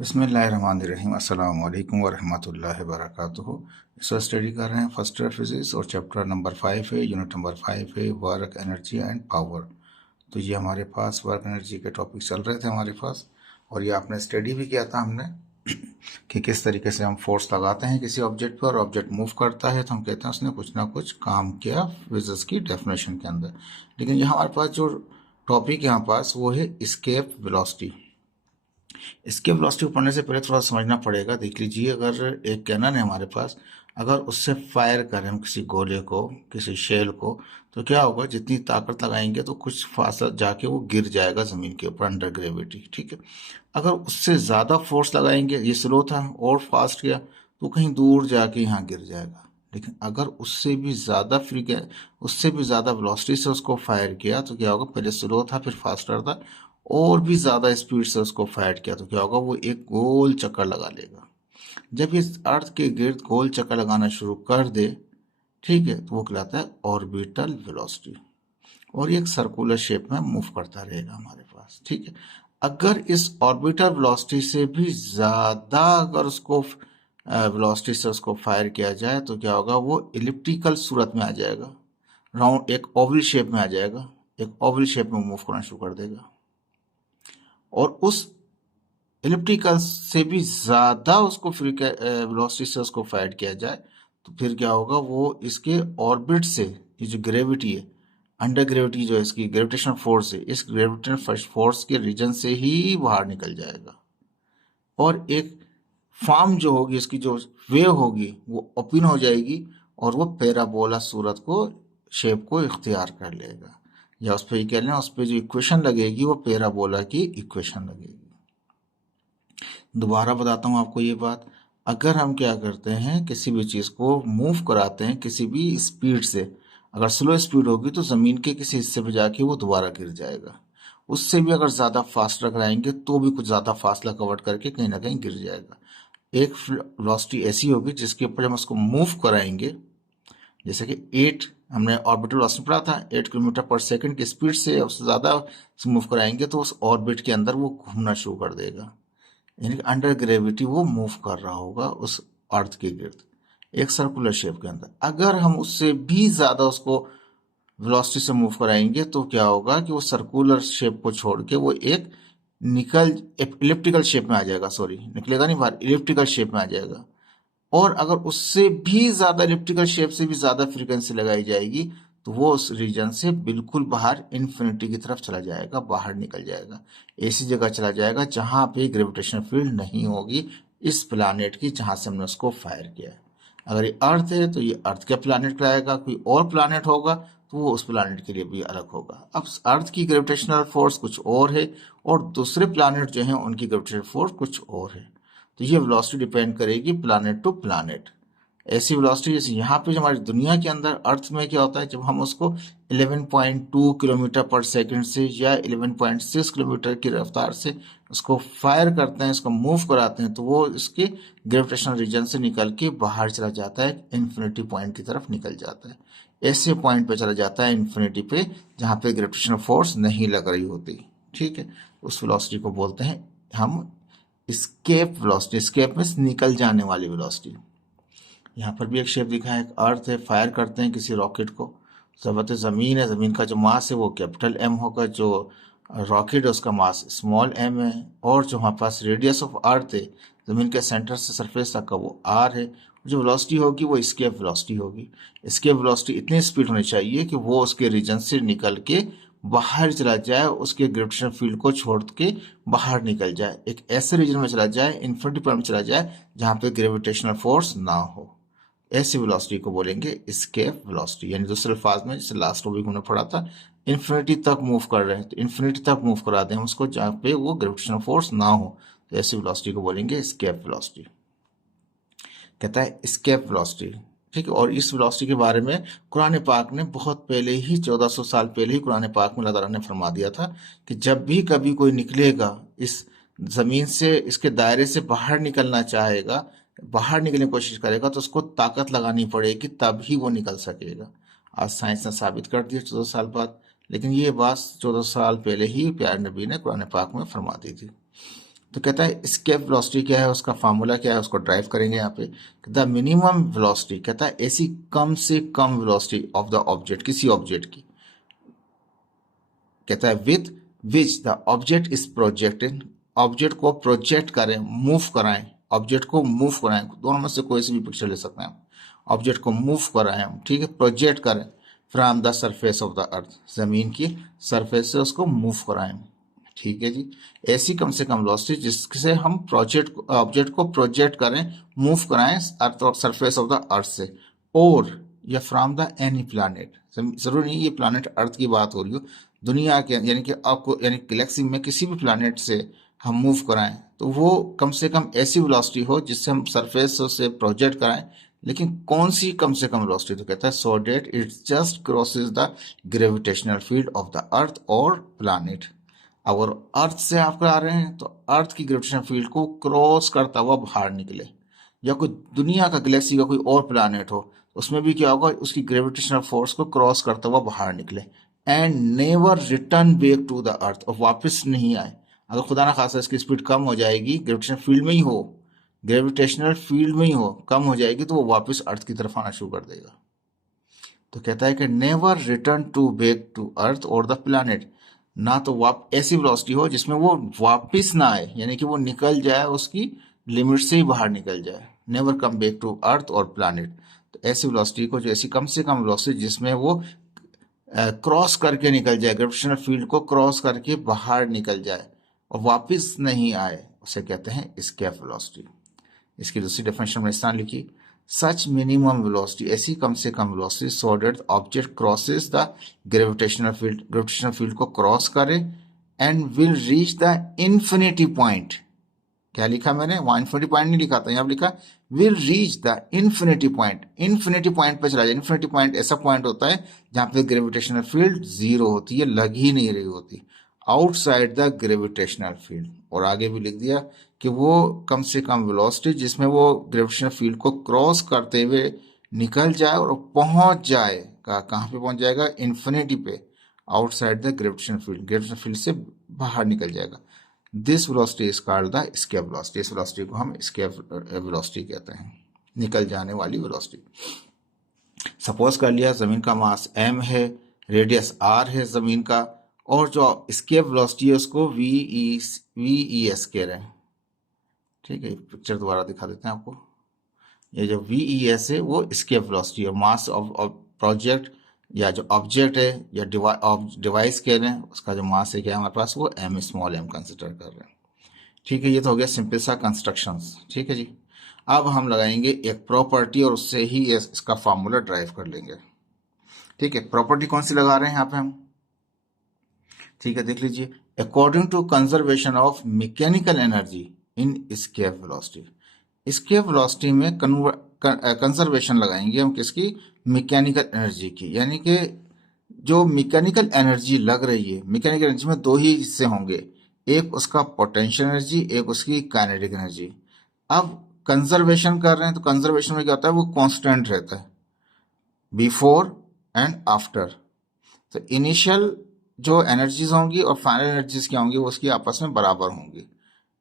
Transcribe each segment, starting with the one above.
बिस्मिल्लाहिर्रहमानिर्रहीम अस्सलाम वालेकुम वरहमतुल्लाहि वबरकातुहू। इस वक्त स्टडी कर रहे हैं फर्स्ट ईयर फिजिक्स और चैप्टर नंबर 5 है, यूनिट नंबर 5 है वर्क एनर्जी एंड पावर। तो ये हमारे पास वर्क एनर्जी के टॉपिक चल रहे थे हमारे पास, और ये आपने स्टडी भी किया था हमने कि किस तरीके से हम फोर्स लगाते हैं किसी ऑब्जेक्ट पर और ऑब्जेक्ट मूव करता है तो हम कहते हैं उसने कुछ ना कुछ काम किया फिजिक्स की डेफिनेशन के अंदर। लेकिन ये हमारे पास जो टॉपिक यहाँ पास वो है एस्केप वेलोसिटी। इसके वेलोसिटी को पढ़ने से पहले थोड़ा समझना पड़ेगा। देख लीजिए, अगर एक कैनन है हमारे पास, अगर उससे फायर करें हम किसी गोले को, किसी शेल को, तो क्या होगा, जितनी ताकत लगाएंगे तो कुछ फासला जाके वो गिर जाएगा ज़मीन के ऊपर अंडर ग्रेविटी। ठीक है, अगर उससे ज़्यादा फोर्स लगाएंगे, ये स्लो था और फास्ट किया, तो कहीं दूर जाके यहाँ गिर जाएगा। लेकिन अगर उससे भी ज़्यादा उससे भी ज़्यादा वेलोसिटी से उसको फायर किया तो क्या होगा, पहले स्लो था फिर फास्टर था, और भी ज्यादा स्पीड से उसको फायर किया तो क्या होगा, वो एक गोल चक्कर लगा लेगा। जब ये अर्थ के गिर्द गोल चक्कर लगाना शुरू कर दे, ठीक है, तो वो कहलाता है ऑर्बिटल वेलोसिटी, और ये एक सर्कुलर शेप में मूव करता रहेगा हमारे पास। ठीक है, अगर इस ऑर्बिटल वेलोसिटी से भी ज्यादा अगर उसको वेलोसिटी से उसको फायर किया जाए तो क्या होगा, वो इलिप्टिकल सूरत में आ जाएगा, राउंड एक ओवल शेप में आ जाएगा, एक ओवल शेप में मूव करना शुरू कर देगा। और उस इलिप्टिकल से भी ज्यादा उसको फ्री वेलोसिटी से उसको फाइट किया जाए तो फिर क्या होगा, वो इसके ऑर्बिट से, ये जो ग्रेविटी है, अंडर ग्रेविटी जो है, इसकी ग्रेविटेशनल फोर्स है, इस ग्रेविटेशनल फोर्स के रीजन से ही बाहर निकल जाएगा, और एक फॉर्म जो होगी, इसकी जो वेव होगी वो ओपन हो जाएगी, और वो पैराबोला सूरत को, शेप को इख्तियार कर लेगा। या उस पर ये कह लें, उस पर जो इक्वेशन लगेगी वो पैराबोला की इक्वेशन लगेगी। दोबारा बताता हूँ आपको ये बात, अगर हम क्या करते हैं, किसी भी चीज़ को मूव कराते हैं किसी भी स्पीड से, अगर स्लो स्पीड होगी तो ज़मीन के किसी हिस्से पे जाके वो दोबारा गिर जाएगा। उससे भी अगर ज़्यादा फास्ट लगाएंगे तो भी कुछ ज़्यादा फासला कवर करके कहीं ना कहीं गिर जाएगा। एक वेलोसिटी ऐसी होगी जिसके ऊपर हम उसको मूव कराएंगे, जैसे कि 8 हमने ऑर्बिटल वेलोसिटी पढ़ा था, 8 किलोमीटर पर सेकंड की स्पीड से उससे ज़्यादा मूव कराएंगे तो उस ऑर्बिट के अंदर वो घूमना शुरू कर देगा, यानी कि अंडर ग्रेविटी वो मूव कर रहा होगा उस अर्थ के गिर्द एक सर्कुलर शेप के अंदर। अगर हम उससे भी ज्यादा उसको वेलोसिटी से मूव कराएंगे तो क्या होगा कि वो सर्कुलर शेप को छोड़ के वो एक इलिप्टिकल शेप में आ जाएगा, सॉरी निकलेगा नहीं बाहर, इलिप्टिकल शेप में आ जाएगा। और अगर उससे भी ज्यादा इलिप्टिकल शेप से भी ज्यादा फ्रीक्वेंसी लगाई जाएगी तो वो उस रीजन से बिल्कुल बाहर इन्फिनिटी की तरफ चला जाएगा, बाहर निकल जाएगा, ऐसी जगह चला जाएगा जहां पे ग्रेविटेशनल फील्ड नहीं होगी इस प्लानेट की जहां से हमने उसको फायर किया है। अगर ये अर्थ है तो ये अर्थ का प्लानेट कहलाएगा, कोई और प्लानेट होगा तो वो उस प्लानेट के लिए भी अलग होगा। अब अर्थ की ग्रेविटेशनल फोर्स कुछ और है और दूसरे प्लानेट जो है उनकी ग्रेविटेशनल फोर्स कुछ और है, तो ये वेलोसिटी डिपेंड करेगी प्लानेट टू प्लानेट। ऐसी वेलोसिटी जैसे यहाँ पे जो हमारी दुनिया के अंदर अर्थ में क्या होता है, जब हम उसको 11.2 किलोमीटर पर सेकंड से या 11.6 किलोमीटर की रफ्तार से उसको फायर करते हैं, इसको मूव कराते हैं, तो वो इसके ग्रेविटेशनल रीजन से निकल के बाहर चला जाता है, इन्फिनिटी पॉइंट की तरफ निकल जाता है। ऐसे पॉइंट पे चला जाता है इन्फिनिटी पे जहाँ पे ग्रेविटेशनल फोर्स नहीं लग रही होती। ठीक है, उस वेलोसिटी को बोलते हैं हम स्केप वेलोसिटी। स्केप में निकल जाने वाली वेलोसिटी। यहाँ पर भी एक शेप दिखा है, एक अर्थ है, फायर करते हैं किसी रॉकेट को, सबसे जमीन है, जमीन का जो मास है वो कैपिटल एम होगा, जो रॉकेट है उसका मास स्मॉल एम है, और जो हमारे पास रेडियस ऑफ अर्थ है जमीन के सेंटर से सरफेस तक का वो आर है। जो वेलोसिटी होगी वो स्केप वेलोसिटी होगी। स्केप वेलोसिटी इतनी स्पीड होनी चाहिए कि वो उसके रीजन से निकल के बाहर चला जाए, उसके ग्रेविटेशनल फील्ड को छोड़ के बाहर निकल जाए, एक ऐसे रीजन में चला जाए, इन्फिनिटी पॉइंट में चला जाए जहां पे ग्रेविटेशनल फोर्स ना हो। ऐसी वेलोसिटी को बोलेंगे स्केप वेलोसिटी। यानी दूसरे अल्फाज में, जैसे लास्ट टॉपिक हमने पढ़ा था, इन्फिनिटी तक मूव कर रहे हैं तो इन्फिनिटी तक मूव करा दें उसको जहां पे वो ग्रेविटेशनल फोर्स ना हो, तो ऐसी वेलोसिटी को बोलेंगे स्केप वेलोसिटी। कहता है स्केप वेलोसिटी। ठीक है, और इस वेलोसिटी के बारे में कुरान पाक ने बहुत पहले ही, 1400 साल पहले ही कुरान पाक में अल्लाह ताला ने फरमा दिया था कि जब भी कभी कोई निकलेगा इस जमीन से, इसके दायरे से बाहर निकलना चाहेगा, बाहर निकलने की कोशिश करेगा, तो उसको ताकत लगानी पड़ेगी तब ही वो निकल सकेगा। आज साइंस ने साबित कर दिया 14 साल बाद, लेकिन ये बात 14 साल पहले ही प्यारे नबी ने कुरान पाक में फरमा दी थी। तो कहता है स्केप वेलोसिटी क्या है, उसका फार्मूला क्या है, उसको ड्राइव करेंगे यहाँ पे। द मिनिमम वेलोसिटी, कहता है ऐसी कम से कम वेलोसिटी ऑफ द ऑब्जेक्ट, किसी ऑब्जेक्ट की, कहता है with which the object is projected, object को प्रोजेक्ट करें, मूव कराएं, ऑब्जेक्ट को मूव कराएं, दोनों में से कोई सी भी पिक्चर ले सकते हैं हम, ऑब्जेक्ट को मूव कराएं हम, ठीक है, प्रोजेक्ट करें from the surface of the अर्थ, जमीन की सरफेस से उसको मूव कराएं, ठीक है जी। ऐसी कम से कम वेलोसिटी जिससे हम प्रोजेक्ट ऑब्जेक्ट को प्रोजेक्ट करें, मूव कराएं अर्थ और सरफेस ऑफ द अर्थ से, और या फ्रॉम द एनी प्लानट, जरूरी नहीं ये प्लानट अर्थ की बात हो रही हो, दुनिया के यानी कि आपको यानी गैलेक्सी में किसी भी प्लानट से हम मूव कराएं तो वो कम से कम ऐसी वेलोसिटी हो जिससे हम सरफेस से प्रोजेक्ट कराएं, लेकिन कौन सी कम से कम वेलोसिटी, तो कहता है so that it just crosses the gravitational field of the earth और प्लानट। अगर अर्थ से आप करा रहे हैं तो अर्थ की ग्रेविटेशनल फील्ड को क्रॉस करता हुआ बाहर निकले, या कोई दुनिया का गैलेक्सी का कोई और प्लानट हो उसमें भी क्या होगा, उसकी ग्रेविटेशनल फोर्स को क्रॉस करता हुआ बाहर निकले, and never return back to the earth, और वापस नहीं आए। अगर खुदा ना खासा इसकी स्पीड कम हो जाएगी, ग्रेविटेशनल फील्ड में ही हो, ग्रेविटेशनल फील्ड में ही हो, कम हो जाएगी तो वो वापस अर्थ की तरफ आना शुरू कर देगा। तो कहता है कि never return to back to earth और द प्लैनेट, ना तो ऐसी वेलोसिटी हो जिसमें वो वापस ना आए, यानी कि वो निकल जाए, उसकी लिमिट से ही बाहर निकल जाए, never come back to earth और प्लैनेट। तो ऐसी वेलोसिटी को, जो ऐसी कम से कम वेलोसिटी जिसमें वो क्रॉस करके निकल जाए, ग्रेविटेशनल फील्ड को क्रॉस करके बाहर निकल जाए और वापस नहीं आए, उसे कहते हैं एस्केप वेलोसिटी। इसकी दूसरी डेफिनेशन में इस तरह लिखी, सच मिनिमम वेलोसिटी, ऐसी कम से कम velocity so that object crosses the gravitational field को क्रॉस करे and will reach the infinity point. क्या लिखा मैंने, वहां इन्फिनिटी पॉइंट नहीं लिखा था, यहाँ लिखा will reach the infinity point, infinity point पे चला जाए। इन्फिनिटी पॉइंट ऐसा पॉइंट होता है जहां पे ग्रेविटेशनल फील्ड जीरो होती है, लग ही नहीं रही होती, आउटसाइड द ग्रेविटेशनल फील्ड। और आगे भी लिख दिया कि वो कम से कम वेलोसिटी जिसमें वो ग्रेविटेशनल फील्ड को क्रॉस करते हुए निकल जाए और पहुंच जाए, कहाँ पे पहुंच जाएगा, इन्फिनिटी पे, outside the gravitational field, gravitational field से बाहर निकल जाएगा। This velocity is called the escape velocity, इस वेलोसिटी को हम एस्केप वेलोसिटी कहते हैं, निकल जाने वाली वेलोसिटी। सपोज कर लिया जमीन का मास m है, रेडियस r है जमीन का, और जो एस्केप वेलोसिटी है उसको वी एस कह रहे हैं, ठीक है। पिक्चर दोबारा दिखा देते हैं आपको, ये जो वी एस है वो एस्केप वेलोसिटी है, मास ऑफ प्रोजेक्ट या जो ऑब्जेक्ट है या डिवाइस कह रहे हैं, उसका जो मास है क्या हमारे पास, वो m स्मॉल m कंसिडर कर रहे हैं, ठीक है। ये तो हो गया सिंपल सा कंस्ट्रक्शंस, ठीक है जी। अब हम लगाएंगे एक प्रॉपर्टी और उससे ही इसका फार्मूला ड्राइव कर लेंगे, ठीक है। प्रॉपर्टी कौन सी लगा रहे हैं यहाँ पे हम, ठीक है, देख लीजिए। According to conservation of mechanical energy in escape velocity, escape velocity में कंजर्वेशन लगाएंगे हम किसकी, मैकेनिकल एनर्जी की, यानी कि जो मैकेनिकल एनर्जी लग रही है, मैकेनिकल एनर्जी में दो ही हिस्से होंगे, एक उसका पोटेंशियल एनर्जी, एक उसकी काइनेटिक एनर्जी। अब कंजर्वेशन कर रहे हैं तो कंजर्वेशन में क्या होता है, वो कांस्टेंट रहता है बिफोर एंड आफ्टर। तो इनिशियल जो एनर्जीज होंगी और फाइनल एनर्जीज क्या होंगी, वो उसकी आपस में बराबर होंगी,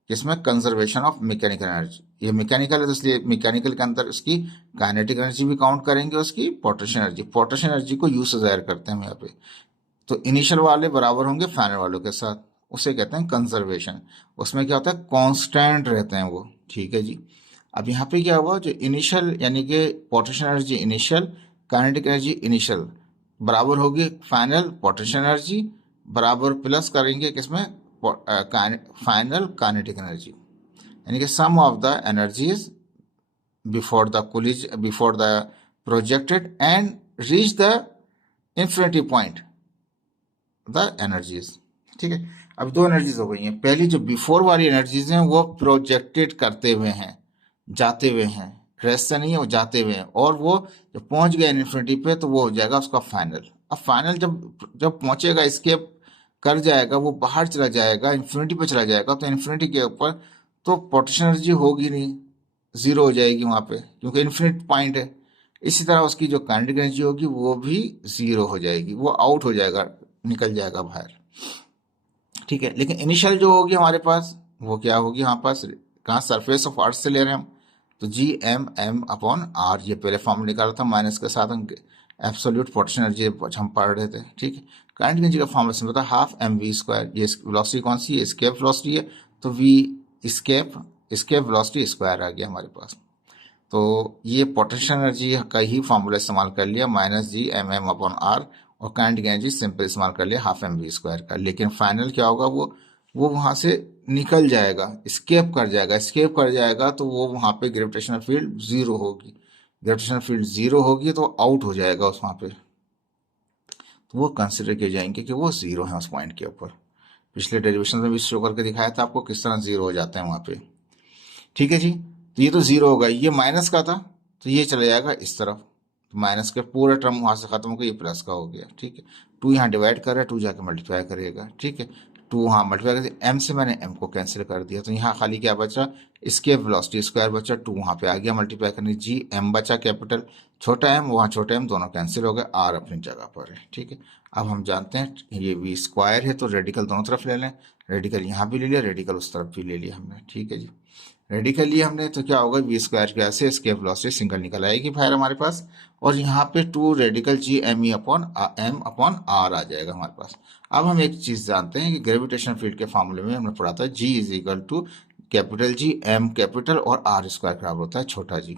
जिसमें कंजर्वेशन ऑफ मैकेनिकल एनर्जी, ये मैकेनिकल है तो इसलिए मैकेनिकल के अंदर उसकी काइनेटिक एनर्जी भी काउंट करेंगे, उसकी पोटेंशियल एनर्जी को यू से जाहिर करते हैं हम यहाँ पे। तो इनिशियल वाले बराबर होंगे फाइनल वालों के साथ, उसे कहते हैं कंजर्वेशन। उसमें क्या होता है, कांस्टेंट रहते हैं वो, ठीक है जी। अब यहाँ पे क्या हुआ, जो इनिशियल यानी कि potential energy initial, kinetic energy initial बराबर होगी फाइनल पोटेंशियल एनर्जी, बराबर प्लस करेंगे किसमें, फाइनल काइनेटिक एनर्जी, यानी कि sum of the energies before the projected and reach the infinity point the energies, ठीक है। अब दो एनर्जीज हो गई हैं, पहली जो बिफोर वाली एनर्जीज हैं वो प्रोजेक्टेड करते हुए हैं, जाते हुए हैं, रेस्ट से नहीं है, वो जाते हुए हैं, और वो जब पहुंच गए इन्फिनिटी पे तो वो हो जाएगा उसका फाइनल। अब फाइनल जब पहुंचेगा, एस्केप कर जाएगा, वो बाहर चला जाएगा, इन्फिनिटी पे चला जाएगा, तो इन्फिनिटी के ऊपर तो पोटेंशियल एनर्जी होगी नहीं, जीरो हो जाएगी वहां पे, क्योंकि इन्फिनिट पॉइंट है। इसी तरह उसकी जो काइनेटिक एनर्जी होगी वो भी जीरो हो जाएगी, वो आउट हो जाएगा, निकल जाएगा बाहर, ठीक है। लेकिन इनिशियल जो होगी हमारे पास, वो क्या होगी हमारे पास, कहाँ सरफेस ऑफ अर्थ से ले रहे हैं हम, तो G M M upon R, ये पहले फॉर्म निकाला था, माइनस के साथ हम एब्सोल्यूट पोटेंशियल एनर्जी हम पढ़ रहे थे, ठीक है। करंट की एनर्जी का फॉर्मूला सिंपल था, हाफ एम वी स्क्वायर, ये वेलोसिटी कौन सी है, एस्केप वेलोसिटी है, तो V escape escape velocity square आ गया हमारे पास। तो ये पोटेंशियल एनर्जी का ही फॉर्मूला इस्तेमाल कर लिया, minus G M M upon R, और करंट की एनर्जी सिंपल इस्तेमाल कर लिया हाफ एम वी स्क्वायर का। लेकिन फाइनल क्या होगा, वो वहां से निकल जाएगा, स्केप कर जाएगा, तो वो वहां पे ग्रेविटेशनल फील्ड जीरो होगी, ग्रेविटेशनल फील्ड जीरो होगी तो आउट हो जाएगा उस वहां पे, तो वो कंसिडर किए जाएंगे कि वो जीरो है उस पॉइंट के ऊपर। पिछले डेरिवेशन में भी शो करके दिखाया था आपको किस तरह जीरो हो जाते हैं वहां पे, ठीक है जी। तो ये तो जीरो होगा, ये माइनस का था तो ये चला जाएगा इस तरफ, तो माइनस का पूरा टर्म वहां से खत्म हो गया, ये प्लस का हो गया, ठीक है। टू यहाँ डिवाइड कर रहा है, टू जाके मल्टीप्लाई करेगा, ठीक है। टू हाँ मल्टीप्लाई कर, एम से मैंने एम को कैंसिल कर दिया, तो यहाँ खाली क्या बचा, इसके वेलोसिटी स्क्वायर बचा, टू वहां पे आ गया मल्टीप्लाई करने, जी एम बचा कैपिटल, छोटा एम वहाँ छोटा एम दोनों कैंसिल हो गए, आर अपनी जगह पर है, ठीक है। अब हम जानते हैं ये वी स्क्वायर है, तो रेडिकल दोनों तरफ ले लें, रेडिकल यहाँ भी ले लिया, रेडिकल उस तरफ भी ले लिया हमने, ठीक है जी। रेडी कर लिया हमने, तो क्या होगा, वी स्क्वायर की वजह से एस्केप वेलोसिटी सिंगल निकल आएगी बाहर हमारे पास, और यहाँ पे two radical G M E upon M upon R आ जाएगा हमारे पास। अब हम एक चीज जानते हैं कि ग्रेविटेशन फील्ड के फॉर्मूले में हमने पढ़ा था, G is equal to capital G M capital और आर स्क्वायर बराबर होता है छोटा जी।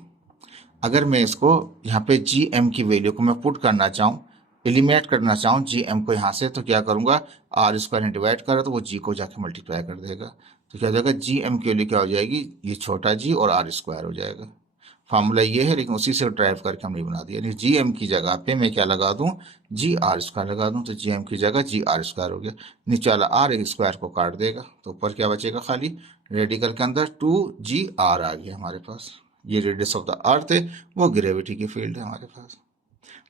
अगर मैं इसको यहाँ पे जी एम की वैल्यू को मैं पुट करना चाहूँ, एलिमिनेट करना चाहूँ जी एम को यहाँ से, तो क्या करूंगा, आर स्क्वायर ने डिवाइड करा तो वो जी को जाके मल्टीप्लाई कर देगा, तो क्या हो जाएगा, जी एम की वैल्यू क्या हो जाएगी, ये छोटा जी और आर स्क्वायर हो जाएगा। फार्मूला ये है, लेकिन उसी से ड्राइव करके हमने बना दिया, यानी जी एम की जगह पे मैं क्या लगा दूं, जी आर स्क्वायर लगा दूं, तो जी एम की जगह जी आर स्क्वायर हो गया, नीचे वाला आर एक स्क्वायर को काट देगा, तो ऊपर क्या बचेगा, खाली रेडिकल के अंदर टू जी आर आ गया हमारे पास। ये रेडियस ऑफ द अर्थ है, वो ग्रेविटी की फील्ड है हमारे पास।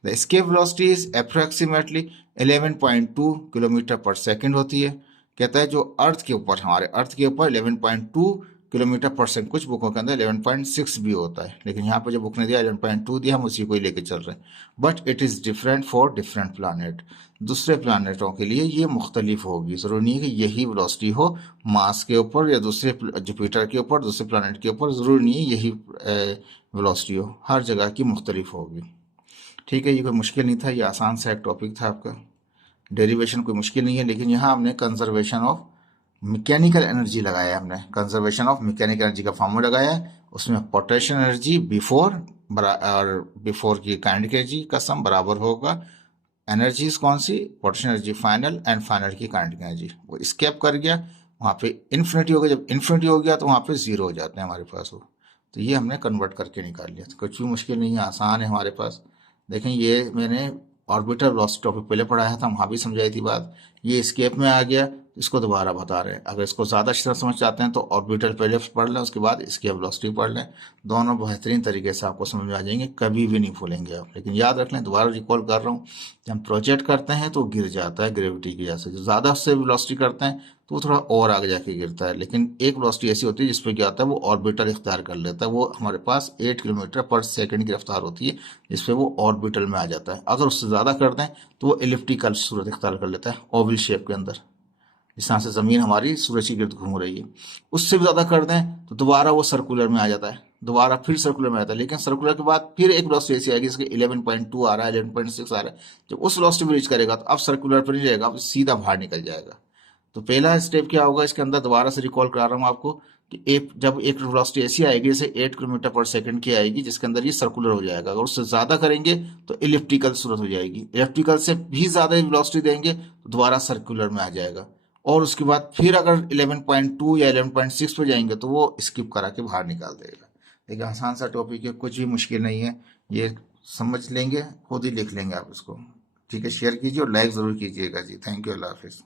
The escape velocity is approximately 11.2 kilometre per second होती है। कहता है जो अर्थ के ऊपर, हमारे अर्थ के ऊपर 11.2 किलोमीटर पर सेकंड, कुछ बुकों के अंदर 11.6 भी होता है, लेकिन यहाँ पे जो बुक ने दिया 11.2 दिया, हम उसी को ही लेके चल रहे हैं। But it is different for different planet, दूसरे प्लानटों के लिए ये मुख्तलिफ होगी, जरूरी नहीं है कि यही वेलोसिटी हो मार्स के ऊपर या दूसरे जुपिटर के ऊपर, दूसरे प्लानट के ऊपर, जरूरी नहीं है यही वेलोसिटी हो, हर जगह की मुख्तलिफ होगी, ठीक है। ये कोई मुश्किल नहीं था, ये आसान सा एक टॉपिक था आपका, डेरिवेशन कोई मुश्किल नहीं है, लेकिन यहाँ हमने कंजर्वेशन ऑफ मैकेनिकल एनर्जी लगाया है, हमने कंजर्वेशन ऑफ मैकेनिकल एनर्जी का फॉर्मूला लगाया है, उसमें पोटेंशियल एनर्जी बिफोर और बिफोर की काइनेटिक एनर्जी का सम बराबर होगा एनर्जीज कौन सी, potential energy final and final की काइनेटिक एनर्जी, वो स्केप कर गया वहाँ पे इन्फिनिटी हो गया, जब इन्फिनिटी हो गया तो वहाँ पे जीरो हो जाते हैं हमारे पास वो, तो ये हमने कन्वर्ट करके निकाल लिया, तो कुछ भी मुश्किल नहीं है, आसान है हमारे पास। देखें ये मैंने ऑर्बिटल वेलोसिटी टॉपिक पहले पढ़ाया था, वहाँ भी समझाई थी बात, ये स्केप में आ गया, इसको दोबारा बता रहे हैं। अगर इसको ज़्यादा अच्छी तरह समझ चाहते हैं तो ऑर्बिटल पहले पढ़ लें, उसके बाद स्केप वेलोसिटी पढ़ लें, दोनों बेहतरीन तरीके से आपको समझ में आ जाएंगे, कभी भी नहीं भूलेंगे आप। लेकिन याद रख लें, दोबारा रिकॉल कर रहा हूँ, जब हम प्रोजेक्ट करते हैं तो गिर जाता है ग्रेविटी की वजह से, जो ज़्यादा उससे वेलोसिटी करते हैं तो वो थोड़ा और आगे जाके गिरता है, लेकिन एक वेलोसिटी ऐसी होती है जिसपे क्या होता है, वो ऑर्बिटल इख्तियार कर लेता है, वो हमारे पास 8 किलोमीटर पर सेकंड की रफ्तार होती है, जिसपे वो ऑर्बिटल में आ जाता है। अगर उससे ज़्यादा कर दें तो वो एलिप्टिकल सूरत इख्तियार कर लेता है, ओवल शेप के अंदर, जिस तरह से ज़मीन हमारी सूरज की गिर्द घूम रही है। उससे भी ज़्यादा कर दें तो दोबारा वो सर्कुलर में आ जाता है, दोबारा फिर सर्कुलर में आता है, लेकिन सर्कुलर के बाद फिर एक वेलोसिटी ऐसी आएगी, इसके 11.2 आ रहा है, 11.6 आ रहा है, जब उस वेलोसिटी में रीच करेगा तो अब सर्कुलर पर नहीं रहेगा, अब सीधा बाहर निकल जाएगा। तो पहला स्टेप क्या होगा इसके अंदर, दोबारा से रिकॉल करा रहा हूँ आपको, कि जब एक वेलोसिटी ऐसी आएगी जैसे 8 किलोमीटर पर सेकंड की आएगी, जिसके अंदर ये सर्कुलर हो जाएगा, अगर उससे ज़्यादा करेंगे तो इलिप्टिकल सूरत हो जाएगी, इलिप्टिकल से भी ज़्यादा वेलोसिटी देंगे तो दोबारा सर्कुलर में आ जाएगा, और उसके बाद फिर अगर 11.2 या 11.6 पे जाएंगे तो वो स्किप करा के बाहर निकाल देगा। देखिए आसान सा टॉपिक है, कुछ भी मुश्किल नहीं है, ये समझ लेंगे, खुद ही लिख लेंगे आप इसको, ठीक है। शेयर कीजिए और लाइक ज़रूर कीजिएगा जी, थैंक यू, अल्लाह हाफिज़।